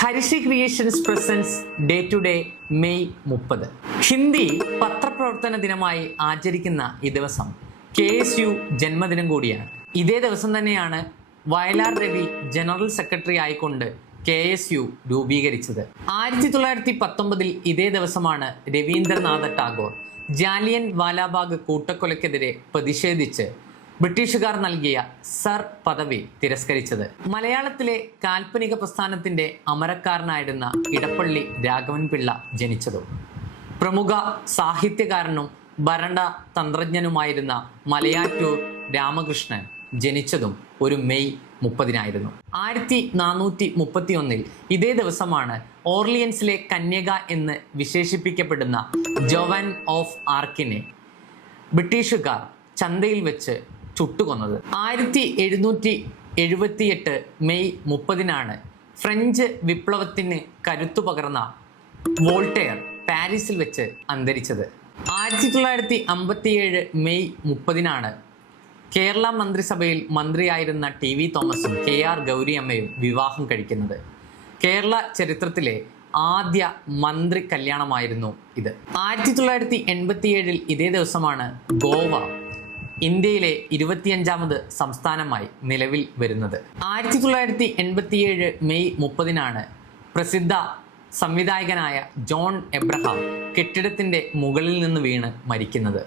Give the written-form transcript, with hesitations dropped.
Harisree creations presents day to day May 30. Hindi പത്രപ്രവർത്തന ദിനമായി ആചരിക്കുന്ന ഈ ദിവസം KSU ജന്മദിനം കൂടിയാണ്. ഇതേ ദിവസം തന്നെയാണ് വയലാർ രവി ജനറൽ സെക്രട്ടറി ആയിക്കൊണ്ട് KSU രൂപീകരിച്ചത്. 1919 ഇതേ ദിവസമാണ് രവീന്ദ്രനാഥ ടാഗോർ ജാലിയൻ വാലാബാഗ് കൂട്ടക്കൊലയ്ക്കെതിരെ പ്രതിഷേധിച്ച് ബ്രിട്ടീഷുകാർ നൽകിയ സർ പദവി തിരസ്കരിച്ചത്. മലയാളത്തിലെ കാൽപ്പനിക പ്രസ്ഥാനത്തിന്റെ അമരക്കാരനായിരുന്ന ഇടപ്പള്ളി രാഘവൻ പിള്ള ജനിച്ചതും പ്രമുഖ സാഹിത്യകാരനും ഭരണ തന്ത്രജ്ഞനുമായിരുന്ന മലയാറ്റൂർ രാമകൃഷ്ണൻ ജനിച്ചതും ഒരു മെയ് 30 1431 ഇതേ ദിവസമാണ് ഓർലിയൻസിലെ കന്യക എന്ന് വിശേഷിപ്പിക്കപ്പെടുന്ന ജോവാൻ ഓഫ് ആർക്കിനെ ബ്രിട്ടീഷുകാർ ചന്തയിൽ വെച്ച് ചുട്ടുകൊന്നത്. 1778 മെയ് 30 ഫ്രഞ്ച് വിപ്ലവത്തിന് കരുത്തു പകർന്ന വോൾട്ടെയർ പാരീസിൽ വെച്ച് അന്തരിച്ചത്. 1957 മെയ് 30 കേരള മന്ത്രിസഭയിൽ മന്ത്രിയായിരുന്ന TV തോമസും KR ഗൗരിയമ്മയും വിവാഹം കഴിക്കുന്നത്. കേരള ചരിത്രത്തിലെ ആദ്യ മന്ത്രി കല്യാണമായിരുന്നു ഇത്. 1987 ഇതേ ദിവസമാണ് ഗോവ ഇന്ത്യയിലെ 25ാമത് സംസ്ഥാനമായി നിലവിൽ വരുന്നത്. 1987 മെയ് 30 പ്രസിദ്ധ സംവിധായകനായ ജോൺ എബ്രഹാം കെട്ടിടത്തിന്റെ മുകളിൽ നിന്ന് വീണ് മരിക്കുന്നത്.